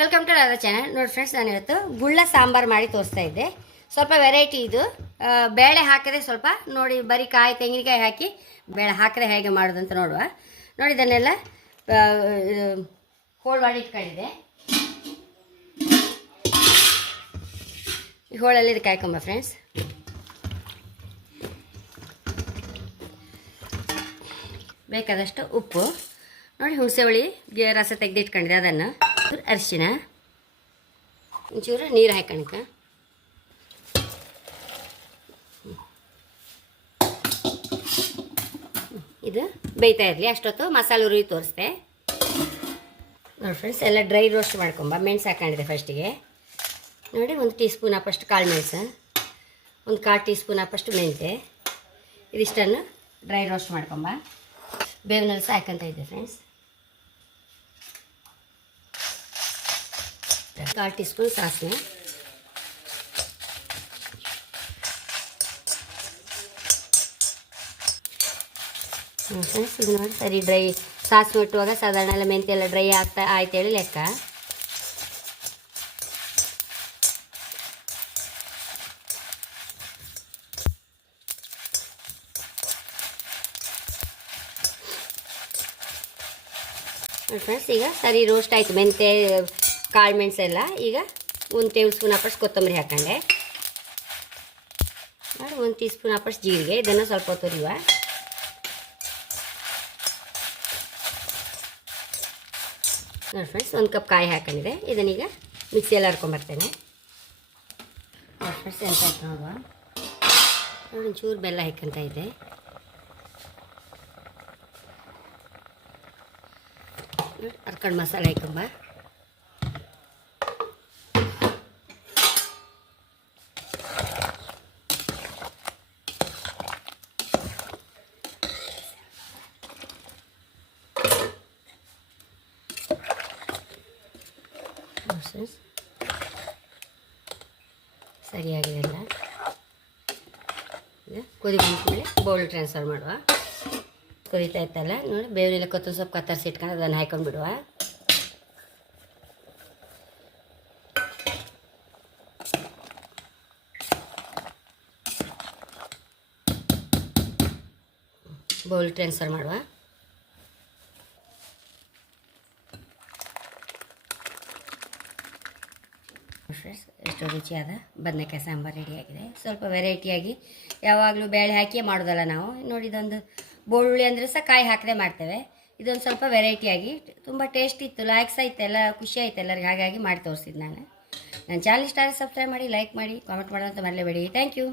Welcome to our channel ನೋಡಿ friends ನಾನು ಇವತ್ತು ಗುಳ್ಳ ಸಾಂಬಾರು ಮಾಡಿ ತೋರಿಸ್ತಾ ಇದ್ದೆ. ಸ್ವಲ್ಪ ವೆರೈಟಿ ಇದು. ಬೇಳೆ ಹಾಕಿದ್ರೆ ಸ್ವಲ್ಪ ನೋಡಿ, ಬರೀ ಕಾಯಿ, ತೆಂಗಿನಕಾಯಿ ಹಾಕಿ ಬೇಳೆ ಹಾಕಿದ್ರೆ ಹೇಗೆ ಮಾಡೋದು ಅಂತ ನೋಡುವ. ನೋಡಿ, ಇದನ್ನೆಲ್ಲ ಹೋಳು ಮಾಡಿ ಇಟ್ಕೊಂಡಿದ್ದೆ. ಈ ಹೋಳಲ್ಲಿ ಇದು ಕಾಯ್ಕೊಂಬ ಫ್ರೆಂಡ್ಸ್ ಬೇಕಾದಷ್ಟು ಉಪ್ಪು. ನೋಡಿ, ಹುಣಸೆ ಹುಳಿ ರಸ ತೆಗೆದಿಟ್ಕೊಂಡಿದೆ ಅದನ್ನು. ಅರಿಶಿನ, ಒಂಚೂರು ನೀರು ಹಾಕಣಕ ಇದು ಬೇಯ್ತಾ ಇರಲಿ, ಅಷ್ಟೊತ್ತು ಮಸಾಲೆ ಉರಿ ತೋರಿಸ್ದೆ. ನೋಡಿ ಫ್ರೆಂಡ್ಸ್ ಎಲ್ಲ ಡ್ರೈ ರೋಸ್ಟ್ ಮಾಡ್ಕೊಂಬ, ಮೆಣ್ಸು ಹಾಕೊಂಡಿದೆ ಫಸ್ಟಿಗೆ ನೋಡಿ, ಒಂದು ಟೀ ಸ್ಪೂನ್ ಅಪ್ಪಷ್ಟು ಕಾಳು ಮೆಣಸು, ಒಂದು ಕಾಲು ಟೀ ಸ್ಪೂನ್ ಅಪ್ಪಷ್ಟು ಮೆಂತೆ ಇದಿಷ್ಟನ್ನು ಡ್ರೈ ರೋಸ್ಟ್ ಮಾಡ್ಕೊಂಬ. ಬೇವಿನಲ್ಲಿ ಸಹ ಹಾಕಂತ ಇದ್ದೆ ಫ್ರೆಂಡ್ಸ್ ಕಾಲು ಟೀ ಸ್ಪೂನ್ ಸಾಸಿವೆ. ಫ್ರೆಂಡ್ಸ್ ಇದು ನೋಡಿ ಸರಿ ಡ್ರೈ ಸಾಸಿವೆ ಇಟ್ಟುವಾಗ ಸಾಧಾರಣ ಎಲ್ಲ ಮೆಂತೆ ಎಲ್ಲ ಡ್ರೈ ಆಗ್ತಾ ಆಯ್ತೇಳಿ ಲೆಕ್ಕ. ಫ್ರೆಂಡ್ಸ್ ಈಗ ಸರಿ ರೋಸ್ಟ್ ಆಯಿತು. ಮೆಂತೆ ಕಾಳು ಮೆಣಸೆಲ್ಲ ಈಗ ಒಂದು ಟೇಬಲ್ ಸ್ಪೂನ್ ಅಪ್ಪಷ್ಟು ಕೊತ್ತಂಬರಿ ಹಾಕೊಂಡೆ. ಮಾಡಿ ಒಂದು ಟೀ ಸ್ಪೂನ್ ಅಪ್ಪಷ್ಟು ಜೀರಿಗೆ, ಇದನ್ನು ಸ್ವಲ್ಪ ಹೊತ್ತು ಹುರಿಯುವ. ನೋಡಿ ಫ್ರೆಂಡ್ಸ್ ಒಂದು ಕಪ್ ಕಾಯಿ ಹಾಕೊಂಡಿದೆ. ಇದನ್ನೀಗ ಮಿಕ್ಸಿಯಲ್ಲಿ ಹರ್ಕೊಂಬರ್ತೇನೆ. ನೋಡಿ ಫ್ರೆಂಡ್ಸ್ ಎಂತ ಆಯ್ತು ನೋಡುವ. ನೋಡಿ, ಒಂಚೂರು ಬೆಲ್ಲ ಹಾಕಂತ ಇದೆ ಹರ್ಕೊಂಡು ಮಸಾಲೆ ಹಾಕೊಂಬ ಸರಿಯಾಗಿದೆ ಎಲ್ಲ ಈಗ ಕುದಿ ಬಂದ್ಮೇಲೆ ಬೌಲ್ ಟ್ರಾನ್ಸ್ಫರ್ ಮಾಡುವ. ಕುದಿತಾ ಇತ್ತಲ್ಲ, ನೋಡಿ ಬೇವಿನೆಲ್ಲ ಕೊತ್ತಂಬರಿ ಸೊಪ್ಪು ಕತ್ತರಿಸಿ ಇಟ್ಕೊಂಡು ಅದನ್ನು ಹಾಕೊಂಡು ಬಿಡುವ ಬೌಲ್ ಟ್ರಾನ್ಸ್ಫರ್ ಮಾಡುವ. ಫ್ರೆಂಡ್ಸ್ ಎಷ್ಟು ರುಚಿಯಾದ ಬದನೆಕಾಯಿ ಸಾಂಬಾರು ರೆಡಿಯಾಗಿದೆ. ಸ್ವಲ್ಪ ವೆರೈಟಿಯಾಗಿ ಯಾವಾಗಲೂ ಬೇಳೆ ಹಾಕಿಯೇ ಮಾಡೋದಲ್ಲ ನಾವು. ನೋಡಿ, ಇದೊಂದು ಬೋಳುಳ್ಳಿ ಅಂದರೆ ಸಹ ಕಾಯಿ ಹಾಕದೆ ಮಾಡ್ತೇವೆ. ಇದೊಂದು ಸ್ವಲ್ಪ ವೆರೈಟಿಯಾಗಿ ತುಂಬ ಟೇಸ್ಟ್ ಇತ್ತು ಲೈಕ್ಸ್ ಆಯ್ತು, ಎಲ್ಲ ಖುಷಿ ಆಯ್ತು, ಎಲ್ಲರಿಗೆ ಹಾಗಾಗಿ ಮಾಡಿ ತೋರಿಸಿದ್ದು ನಾನು. ನನ್ನ ಚಾನಲ್ ಇಷ್ಟ ಸಬ್ಸ್ಕ್ರೈಬ್ ಮಾಡಿ ಲೈಕ್ ಮಾಡಿ ಕಾಮೆಂಟ್ ಮಾಡೋದಂತ ಮರಲೇಬೇಡಿ. Thank you